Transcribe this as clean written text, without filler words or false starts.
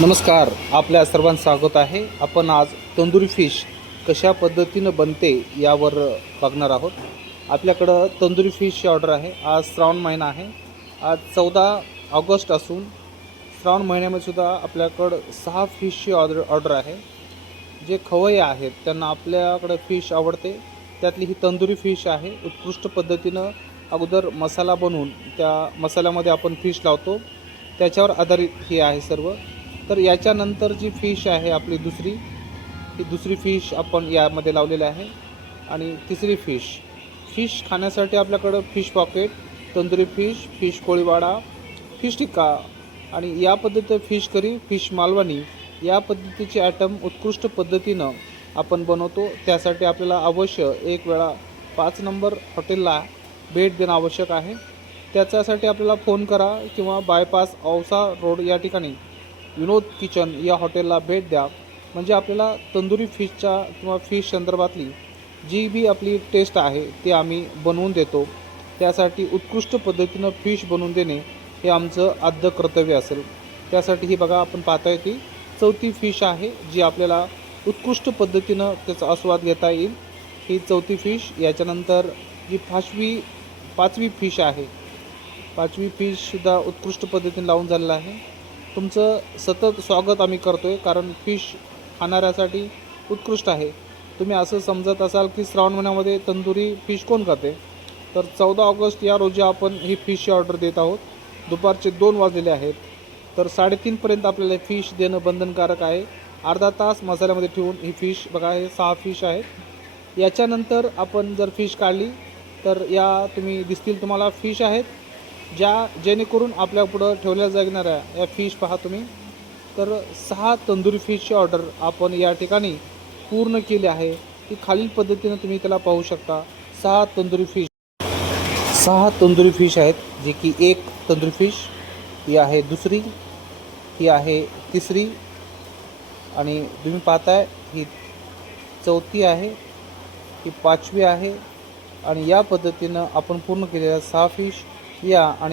नमस्कार, आपल्या सर्वांचं स्वागत आहे. आपण आज तंदुरी फिश कशा पद्धतीनं बनते यावर बघणार आहोत. आपल्याकडं तंदुरी फिशची ऑर्डर आहे. आज श्रावण महिना आहे. आज 14 ऑगस्ट असून श्रावण महिन्यामध्ये सुद्धा आपल्याकडं 6 फिशची ऑर्डर आहे. जे खवय्ये आहेत त्यांना आपल्याकडं फिश आवडते, त्यातली ही तंदुरी फिश आहे. उत्कृष्ट पद्धतीनं अगोदर मसाला बनवून त्या मसाल्यामध्ये आपण फिश लावतो, त्याच्यावर आधारित ही आहे सर्व. तर याच्यानंतर जी फिश आहे आपली दुसरी फिश आपण यामध्ये लावलेली आहे. आणि तिसरी फिश खाण्यासाठी आपल्याकडं fish pocket, tandoori fish, fish Koliwada, fish tikka आणि या पद्धतीचं फिश करी, फिश मालवणी या पद्धतीचे आयटम उत्कृष्ट पद्धतीनं आपण बनवतो. त्यासाठी आपल्याला अवश्य एक वेळा 5 नंबर हॉटेलला भेट देणं आवश्यक आहे. त्याच्यासाठी आपल्याला फोन करा किंवा बायपास औसा रोड या ठिकाणी विनोद किचन या हॉटेलला भेट द्या. म्हणजे आपल्याला तंदुरी फिशच्या किंवा फिश संदर्भातली जी बी आपली टेस्ट आहे ती आम्ही बनवून देतो. त्यासाठी उत्कृष्ट पद्धतीनं फिश बनवून देणे हे आमचं आद्य कर्तव्य असेल. त्यासाठी ही बघा आपण पाहताय ती 4थी फिश आहे जी आपल्याला उत्कृष्ट पद्धतीनं त्याचा आस्वाद घेता येईल. ही 4थी फिश. याच्यानंतर जी 5वी फिश आहे, 5वी फिशसुद्धा उत्कृष्ट पद्धतीने लावून झालेलं आहे. तुमचं सतत स्वागत आम्ही करतो आहे, कारण फिश खाणाऱ्यासाठी उत्कृष्ट आहे. तुम्ही असं समजत असाल की श्रावण महिन्यामध्ये तंदुरी फिश कोण खाते, तर 14 ऑगस्ट या रोजी आपण ही फिशची ऑर्डर देत आहोत. दुपारचे 2 वाजलेले आहेत, तर 3:30पर्यंत आपल्याला फिश देणं बंधनकारक आहे. अर्धा तास मसाल्यामध्ये ठेवून ही फिश बघा, हे 6 फिश आहेत. याच्यानंतर आपण जर फिश काढली तर या तुम्ही दिसतील तुम्हाला फिश आहेत, जेणेकरून आपल्या पुढं ठेवल्या जाणाऱ्या या फिश पहा तुम्ही. तर 6 तंदुरी फिशची ऑर्डर आपण या ठिकाणी पूर्ण केली आहे. ती खालील पद्धतीनं तुम्ही त्याला पाहू शकता. 6 तंदुरी फिश आहेत, जे की एक तंदुरी फिश ही आहे, दुसरी ही आहे, तिसरी आणि तुम्ही पाहताय ही 4थी आहे, ही 5वी आहे. आणि या पद्धतीनं आपण पूर्ण केलेल्या 6 फिश या आणि